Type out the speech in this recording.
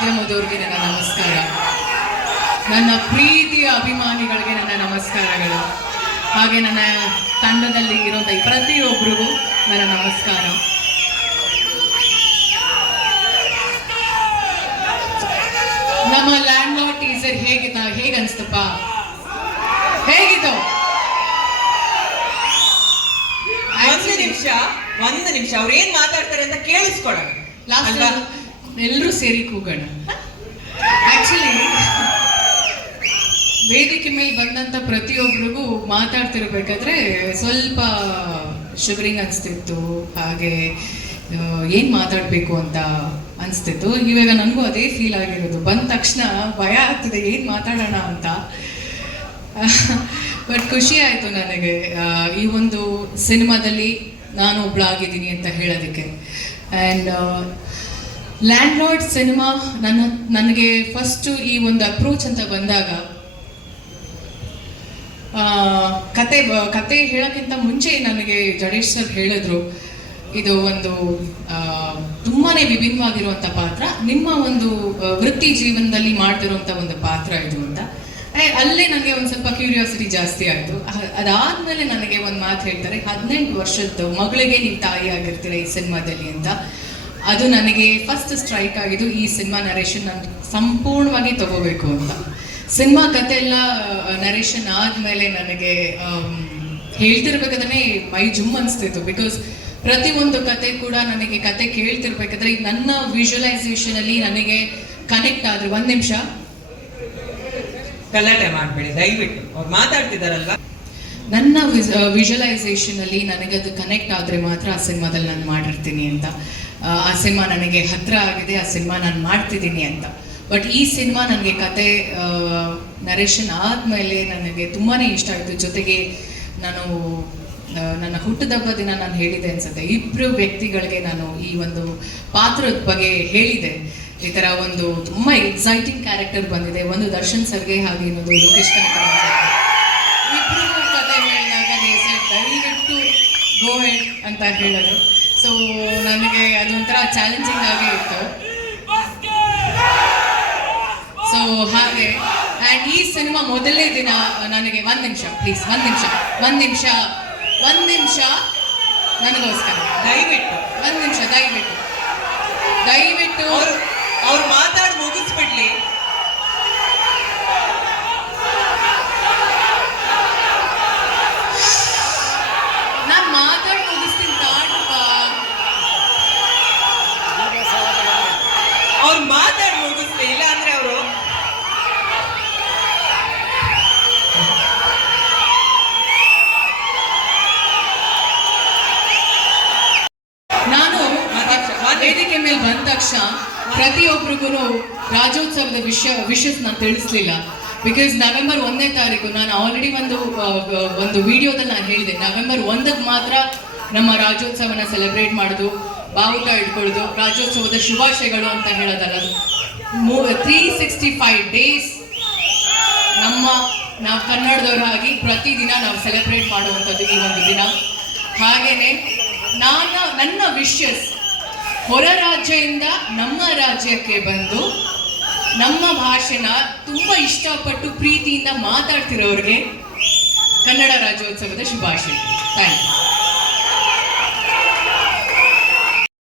ಮಾಧ್ಯಮದವ್ರಿಗೆ ನನ್ನ ನಮಸ್ಕಾರ ನನ್ನ ಪ್ರೀತಿಯ ಅಭಿಮಾನಿಗಳಿಗೆ ನನ್ನ ನಮಸ್ಕಾರಗಳು. ಹಾಗೆ ನನ್ನ ತಂಡದಲ್ಲಿ ಇರೋಂಥ ಪ್ರತಿಯೊಬ್ಬರಿಗೂ ನನ್ನ ನಮಸ್ಕಾರ. ನಮ್ಮ ಲ್ಯಾಂಡ್ ಲಾರ್ಡ್ ಟೀಸರ್ ಹೇಗಿತ್ತ ಹೇಗೆ ಅನ್ಸ್ತಪ್ಪ ಹೇಗಿತ್ತು? ಒಂದು ನಿಮಿಷ ಒಂದು ನಿಮಿಷ ಅವ್ರು ಏನ್ ಮಾತಾಡ್ತಾರೆ ಅಂತ ಕೇಳಿಸ್ಕೊಳ್ಳೋಣ ಲಾಸ್ಟ್? ಎಲ್ಲರೂ ಸೇರಿ ಕೂಗೋಣ. ಆಕ್ಚುಲಿ ವೇದಿಕೆ ಮೇಲೆ ಬಂದಂತ ಪ್ರತಿಯೊಬ್ಬರಿಗೂ ಮಾತಾಡ್ತಿರ್ಬೇಕಾದ್ರೆ ಸ್ವಲ್ಪ ಶಿವರಿಂಗ್ ಅನಿಸ್ತಿತ್ತು. ಹಾಗೆ ಏನು ಮಾತಾಡಬೇಕು ಅಂತ ಅನಿಸ್ತಿತ್ತು. ಇವಾಗ ನನಗೂ ಅದೇ ಫೀಲ್ ಆಗಿರೋದು. ಬಂದ ತಕ್ಷಣ ಭಯ ಆಗ್ತಿದೆ, ಏನು ಮಾತಾಡೋಣ ಅಂತ. ಬಟ್ ಖುಷಿ ಆಯಿತು ನನಗೆ. ಈ ಒಂದು ಸಿನಿಮಾದಲ್ಲಿ ನಾನು ಒಬ್ಳಾಗಿದ್ದೀನಿ ಅಂತ ಹೇಳೋದಕ್ಕೆ. ಆ್ಯಂಡ್ ಲ್ಯಾಂಡ್ ಲಾರ್ಡ್ ಸಿನಿಮಾ ನನ್ನ, ನನಗೆ ಫಸ್ಟು ಈ ಒಂದು ಅಪ್ರೋಚ್ ಅಂತ ಬಂದಾಗ ಕತೆ ಕತೆ ಹೇಳೋಕ್ಕಿಂತ ಮುಂಚೆ ನನಗೆ ಜಡೇಶ್ ಸರ್ ಹೇಳಿದ್ರು, ಇದು ಒಂದು ತುಂಬಾ ವಿಭಿನ್ನವಾಗಿರುವಂಥ ಪಾತ್ರ, ನಿಮ್ಮ ಒಂದು ವೃತ್ತಿ ಜೀವನದಲ್ಲಿ ಮಾಡ್ತಿರುವಂಥ ಒಂದು ಪಾತ್ರ ಇದು ಅಂತ. ಅಲ್ಲೇ ನನಗೆ ಒಂದು ಸ್ವಲ್ಪ ಕ್ಯೂರಿಯಾಸಿಟಿ ಜಾಸ್ತಿ ಆಯಿತು. ಅದಾದಮೇಲೆ ನನಗೆ ಒಂದು ಮಾತು ಹೇಳ್ತಾರೆ, ಹದಿನೆಂಟು ವರ್ಷದ ಮಗಳಿಗೆ ನೀವು ತಾಯಿ ಆಗಿರ್ತೀರ ಈ ಸಿನಿಮಾದಲ್ಲಿ ಅಂತ. ಅದು ನನಗೆ ಫಸ್ಟ್ ಸ್ಟ್ರೈಕ್ ಆಗಿದ್ದು ಈ ಸಿನಿಮಾ ನರೇಷನ್ ನಾನು ಸಂಪೂರ್ಣವಾಗಿ ತಗೋಬೇಕು ಅಂತ. ಸಿನಿಮಾ ಕತೆ ಎಲ್ಲ ನರೇಶನ್ ಆದಮೇಲೆ ನನಗೆ ಹೇಳ್ತಿರ್ಬೇಕಾದ್ರೆ ಮೈ ಜುಮ್ ಅನಿಸ್ತಿತ್ತು. ಬಿಕಾಸ್ ಪ್ರತಿಯೊಂದು ಕತೆ ಕೂಡ ನನಗೆ ಕತೆ ಕೇಳ್ತಿರ್ಬೇಕಾದ್ರೆ ನನ್ನ ವಿಜುವಲೈಸೇಷನ್ ಅಲ್ಲಿ ನನಗೆ ಕನೆಕ್ಟ್ ಆದ್ರೆ ಒಂದ್ ನಿಮಿಷ. ಗಲಾಟೆ ಮಾಡಬೇಡಿ ದಯವಿಟ್ಟು. ಅವ್ರು ಮಾತಾಡ್ತಿದಾರಲ್ವಾ? ನನ್ನ ವಿಜುವಲೈಸೇಷನ್ ಅಲ್ಲಿ ನನಗೆ ಅದು ಕನೆಕ್ಟ್ ಆದ್ರೆ ಮಾತ್ರ ಆ ಸಿನಿಮಾದಲ್ಲಿ ನಾನು ಮಾಡಿರ್ತೀನಿ ಅಂತ. ಆ, ಸಿನಿಮಾ ನನಗೆ ಹತ್ರ ಆಗಿದೆ ಆ ಸಿನಿಮಾ ನಾನು ಮಾಡ್ತಿದ್ದೀನಿ ಅಂತ. ಬಟ್ ಈ ಸಿನಿಮಾ ನನಗೆ ಕತೆ ನರೇಶನ್ ಆದಮೇಲೆ ನನಗೆ ತುಂಬಾ ಇಷ್ಟ ಆಯಿತು. ಜೊತೆಗೆ ನಾನು ನನ್ನ ಹುಟ್ಟದಬ್ಬ ದಿನ ನಾನು ಹೇಳಿದೆ ಅನ್ಸುತ್ತೆ. ಇಬ್ಬರು ವ್ಯಕ್ತಿಗಳಿಗೆ ನಾನು ಈ ಒಂದು ಪಾತ್ರದ ಬಗ್ಗೆ ಹೇಳಿದೆ. ಈ ಥರ ಒಂದು ತುಂಬ ಎಕ್ಸೈಟಿಂಗ್ ಕ್ಯಾರೆಕ್ಟರ್ ಬಂದಿದೆ. ಒಂದು ದರ್ಶನ್ ಸರ್ಗೆ ಹಾಗೆ ಇನ್ನೊಂದು ಲೋಕೇಶ್ ಕನಕ ಇಬ್ರು ಕತೆ ಹೇಳಿದಾಗ ದಯವಿಟ್ಟು ಗೋ ಹೆಡ್ ಅಂತ ಹೇಳಿದ್ರು ಸೊ ನನಗೆ ಅದೊಂಥರ ಚಾಲೆಂಜಿಂಗ್ ಆಗೇ ಇತ್ತು. ಸೊ ಹಾಗೆ. ಆ್ಯಂಡ್ ಈ ಸಿನಿಮಾ ಮೊದಲನೇ ದಿನ ನನಗೆ ಒಂದು ನಿಮಿಷ ಪ್ಲೀಸ್ ಒಂದು ನಿಮಿಷ ಒಂದು ನಿಮಿಷ ಒಂದು ನಿಮಿಷ ನನಗೋಸ್ಕರ. ದಯವಿಟ್ಟು. ಒಂದು ನಿಮಿಷ ದಯವಿಟ್ಟು. ದಯವಿಟ್ಟು. ಅವ್ರು ಅವ್ರು ಮಾತಾಡಿ ಮುಗಿಸ್ಬಿಡ್ಲಿ ನಾನು ಮಾತಾಡಿ ಮುಗಿಸ್ತೀನಿ ತಾಟಪ್ಪ ಅವ್ರು ಮಾತಾಡಿ ಮುಗಿಸ್ಲಿ ಇಲ್ಲ ಅಂದ್ರೆ ಅವರು ನಾನು ಮಾತಾಡ್ಸ- ಮಾತಾಡ್- ವೇದಿಕೆ ಮೇಲೆ ಬಂದ ತಕ್ಷಣ ಪ್ರತಿಯೊಬ್ಬರಿಗೂ ರಾಜ್ಯೋತ್ಸವದ ವಿಷಯ ವಿಷಸ್ ನಾನು ತಿಳಿಸ್ಲಿಲ್ಲ. ಬಿಕಾಸ್ ನವೆಂಬರ್ ಒಂದನೇ ತಾರೀಕು ನಾನು ಆಲ್ರೆಡಿ ಒಂದು ಒಂದು ವಿಡಿಯೋದಲ್ಲಿ ನಾನು ಹೇಳಿದೆ. ನವೆಂಬರ್ ಒಂದಕ್ಕೆ ಮಾತ್ರ ನಮ್ಮ ರಾಜ್ಯೋತ್ಸವನ ಸೆಲೆಬ್ರೇಟ್ ಮಾಡೋದು, ಬಾವುಟ ಇಟ್ಕೊಳ್ಳೋದು, ರಾಜ್ಯೋತ್ಸವದ ಶುಭಾಶಯಗಳು ಅಂತ ಹೇಳೋದಲ್ಲ ತ್ರೀ ಸಿಕ್ಸ್ಟಿ ಫೈವ್ ಡೇಸ್ ನಮ್ಮ, ನಾವು ಕನ್ನಡದವರಾಗಿ ಪ್ರತಿದಿನ ನಾವು ಸೆಲೆಬ್ರೇಟ್ ಮಾಡುವಂಥದ್ದು ಈ ಒಂದು ದಿನ. ಹಾಗೆಯೇ ನಾನು, ನನ್ನ ವಿಶಸ್ ಹೊರ ರಾಜ್ಯದಿಂದ ನಮ್ಮ ರಾಜ್ಯಕ್ಕೆ ಬಂದು ನಮ್ಮ ಭಾಷೆನ ತುಂಬ ಇಷ್ಟಪಟ್ಟು ಪ್ರೀತಿಯಿಂದ ಮಾತಾಡ್ತಿರೋರಿಗೆ ಕನ್ನಡ ರಾಜ್ಯೋತ್ಸವದ ಶುಭಾಶಯ. Thank you